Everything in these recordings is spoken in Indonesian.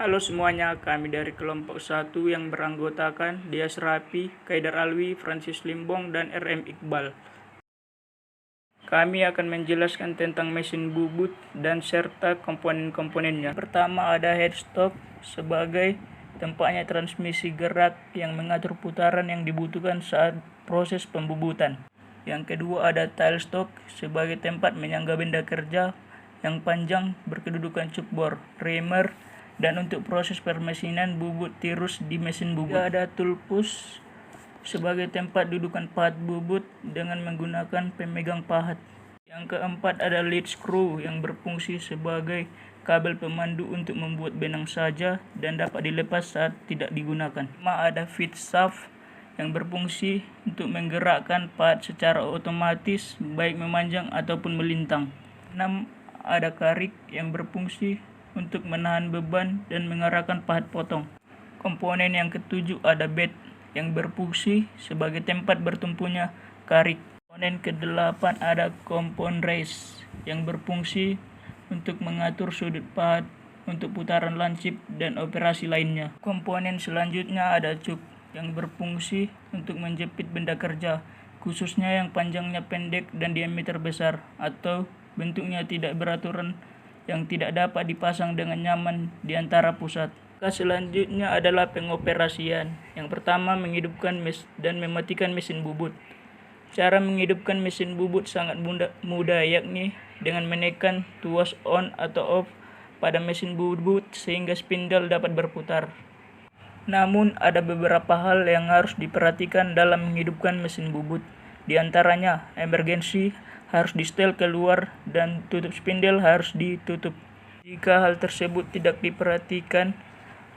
Halo semuanya, kami dari kelompok 1 yang beranggotakan Dias Rapi, Kaidar Alwi, Francis Limbong, dan RM Iqbal. Kami akan menjelaskan tentang mesin bubut dan serta komponen-komponennya. Pertama ada headstock sebagai tempatnya transmisi gerak yang mengatur putaran yang dibutuhkan saat proses pembubutan. Yang kedua ada tailstock sebagai tempat menyangga benda kerja yang panjang berkedudukan cup bor, reamer, dan untuk proses permesinan bubut tirus di mesin bubut. Ada tool push sebagai tempat dudukan pahat bubut dengan menggunakan pemegang pahat. Yang keempat ada lead screw yang berfungsi sebagai kabel pemandu untuk membuat benang saja dan dapat dilepas saat tidak digunakan. Ada feed shaft yang berfungsi untuk menggerakkan pahat secara otomatis baik memanjang ataupun melintang. 6. Ada karik yang berfungsi untuk menahan beban dan mengarahkan pahat potong. Komponen yang ketujuh ada bed yang berfungsi sebagai tempat bertumpunya karik. Komponen ke-8 ada compound race yang berfungsi untuk mengatur sudut pahat untuk putaran lancip dan operasi lainnya. Komponen selanjutnya ada cuk yang berfungsi untuk menjepit benda kerja, khususnya yang panjangnya pendek dan diameter besar atau bentuknya tidak beraturan yang tidak dapat dipasang dengan nyaman di antara pusat. Selanjutnya adalah pengoperasian. Yang pertama menghidupkan dan mematikan mesin bubut. Cara menghidupkan mesin bubut sangat mudah, yakni dengan menekan tuas on atau off pada mesin bubut sehingga spindle dapat berputar. Namun ada beberapa hal yang harus diperhatikan dalam menghidupkan mesin bubut. Di antaranya emergensi harus di-setel keluar dan tutup spindle harus ditutup. Jika hal tersebut tidak diperhatikan,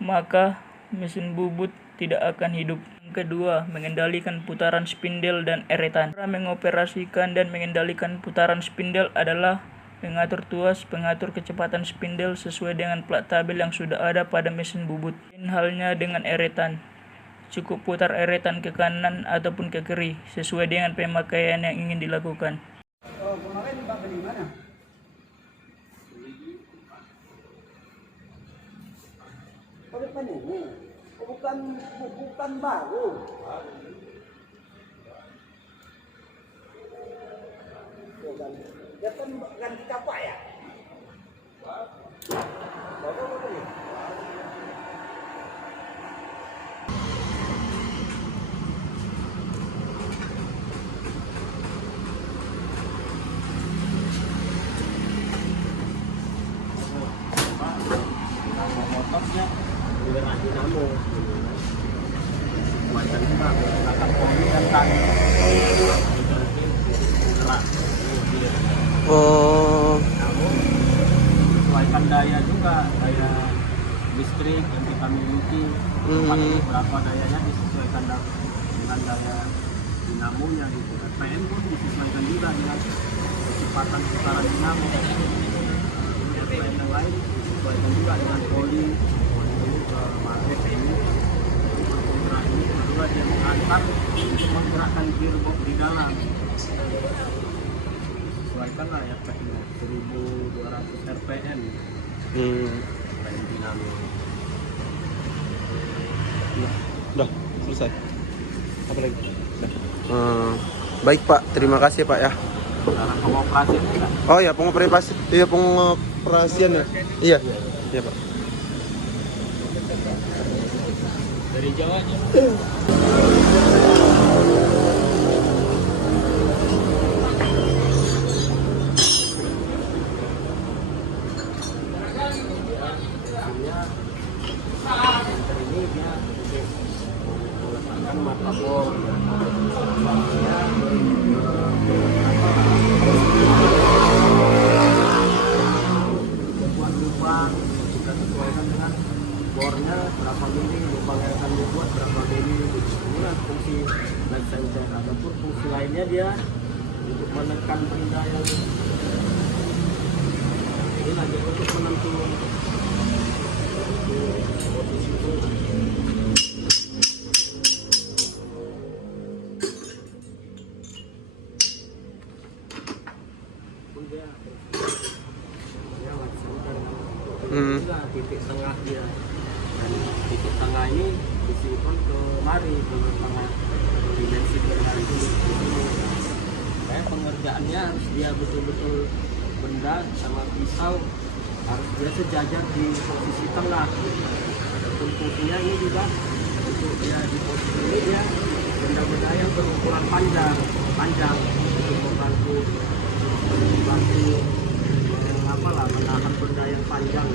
maka mesin bubut tidak akan hidup. Yang kedua, mengendalikan putaran spindle dan eretan. Cara mengoperasikan dan mengendalikan putaran spindle adalah mengatur tuas pengatur kecepatan spindle sesuai dengan plat tabel yang sudah ada pada mesin bubut. Halnya dengan eretan. Cukup putar eretan ke kanan ataupun ke kiri sesuai dengan pemakaian yang ingin dilakukan. Kemarin Pak beli mana? Oh, depan ini. Bukan baru. Depan ganti kapak ya? Bapak beli. Motornya gerak dinamo, buatan juga menggunakan poli dan tali gerak. Namun sesuaikan daya juga, daya listrik yang kita miliki, berapa dayanya disesuaikan dengan daya dinamonya gitu. RPM pun disesuaikan juga dengan kecepatan putaran dinamo. RPM yang lain disesuaikan juga dengan poli magnet ini kedua dia menghantar untuk menggerakkan gearbox di dalam. Sesuaikan lah ya 1200 RPM RPM dinamo. Udah selesai. Apa lagi? Baik Pak, terima kasih Pak ya. Dalam pengoperasian juga. Oh ya, pengoperasian. Iya, pengoperasian ya. Iya. Iya Pak. Dari Jawa aja. Ini dia meletakkan martabak. Buat lubang kita sesuaikan dengan bornya berapa mili, lubang yang akan dibuat berapa mili. Inilah fungsi light sensor. Adapun fungsi lainnya dia untuk menekan benda yang ini lagi untuk menentukan posisi benda. Dia light sensor. Titik tengah tengah dia, dan titik tengah ini disimpan kemari ke tengah dimensi berhantu itu. Kayak pengerjaannya harus dia betul-betul benda sama pisau harus dia sejajar di posisi tengah. Fungsinya ini juga untuk dia di posisi ini dia benda-benda yang berukuran panjang untuk membantu menahan benda yang panjang.